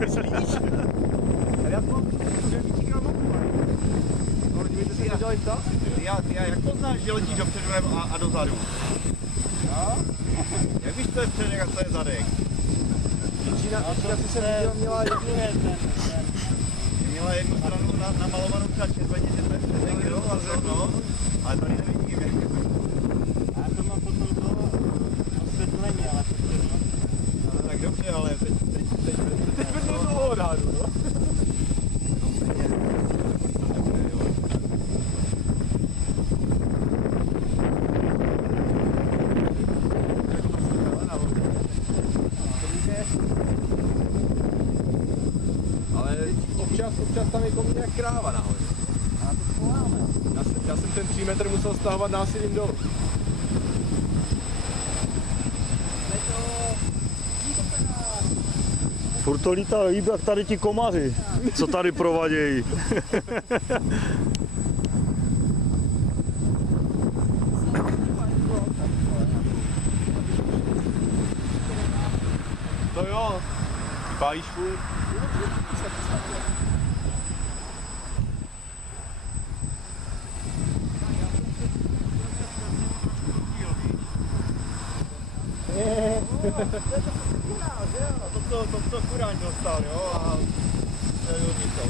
Myslíš? Ale já to mám říkám moku. No, dívejte se, dělali to? Ty jak poznáš, že letíš dopředu a dozadu? Jo? Jak víš, co je předek a co je zadek? Čína si jsem viděl, Měla jednu stranu namalovanou třeba červeně, že to je předek, jo, a no, ale tady nevidím. Já to mám potom to osvětlení, ale to No, tak dobře, ale teď Teď to toho odhadu, no? Ale občas tam je komu nějak kráva nahoře. a to schováme. Já jsem ten 3 metr musel stahovat násilím dolů. Furt to lítá líp, jak tady ti komáři, co tady provadějí. To jo, ty pálíš furt. To kuráň dostal, jo, a převěl mi to.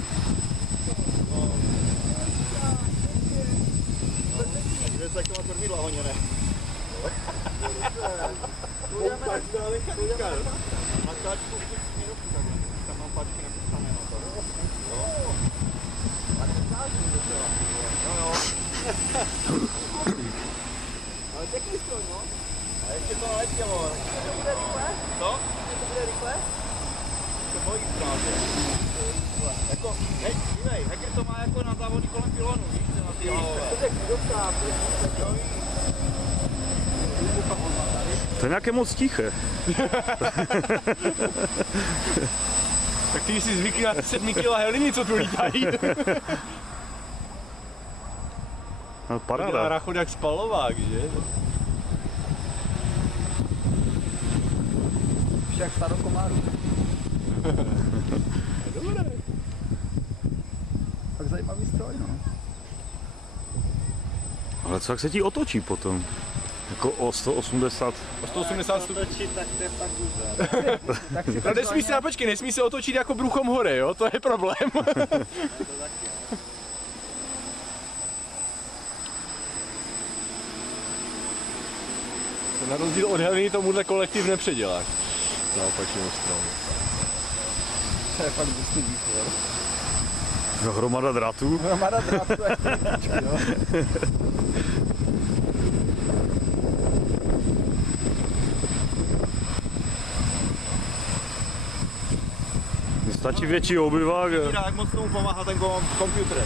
No. Kde se taková kormidla honěné? Na táčku v těch směrovku takhle. Tam mám páčky napísané na to. Jo. Jo. Ale pěkný stroj, no. A ještě to naletělo. To bude rychle? Co? To bude rychle? To bojí právě. Jako, hej, dívej, Hekr to má jako na závodní kolem pilonu, víš, na ty halové. To je kudovka, To je nějaké moc tiché. Tak ty jsi zvyklý na 7 kg heliny, co tu lítají. No, Dělá paráda. rachod jak spalovák, že? však starokomáru. Dobré. Tak zajímavý stroj, no. Ale co jak se ti otočí potom? Jako o 180. O 180 stupňů. Točit, tak to je fakt hůře. Tak si No nesmí se, počkej, nesmí se otočit jako bruchom hore, jo? To je problém. To na rozdíl od heliny tomuhle kolektiv nepředěláš. Na opačnou stranu. To je fakt drsný východ. Hromada drátů. Hromada drátů, jo. Stačí větší obyvák. Jak moc tomu pomáhá ten počítač.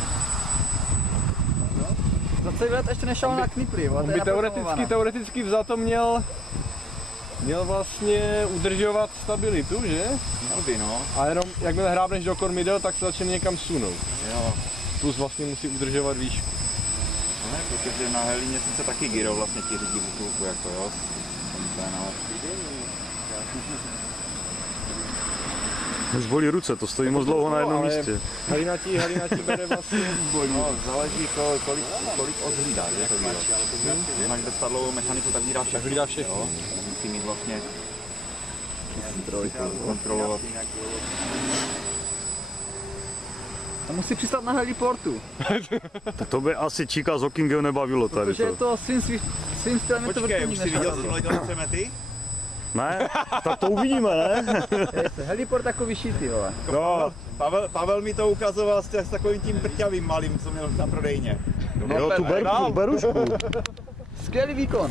Za celý let ještě nešel na knipli, On by teoreticky vzato měl vlastně udržovat stabilitu, že? Měl by, no. A jenom jakmile hrábneš do kormidel, tak se začne někam sunout. Jo. Plus vlastně musí udržovat výšku. Ne, protože na helině sice taky gyrou vlastně ti lidi v útulku, jako jo. To je Už bolí ruce, to stojí moc dlouho na jednom Ale místě. Halina ti bere vlastně No, záleží kolik odhlídá, že to víro. Jinak bez padlovou mechaniku tak hlídá všechno. hlídá všechno. Jo, musí mít vlastně kontrolovat. A musí přistat na heliportu, Tak to by asi Číka s Hockingem nebavilo tady protože je to. to svým stylem je to Počkej, vrtulník už jsi než viděl letadlo. simulator přemety? Ne? Tak to uvidíme, ne? Heliport jako vyšitý, vole. No, Pavel mi to ukazoval s takovým tím prťavým malým, co měl na prodejně. Jo, tu berušku. Skvělý výkon.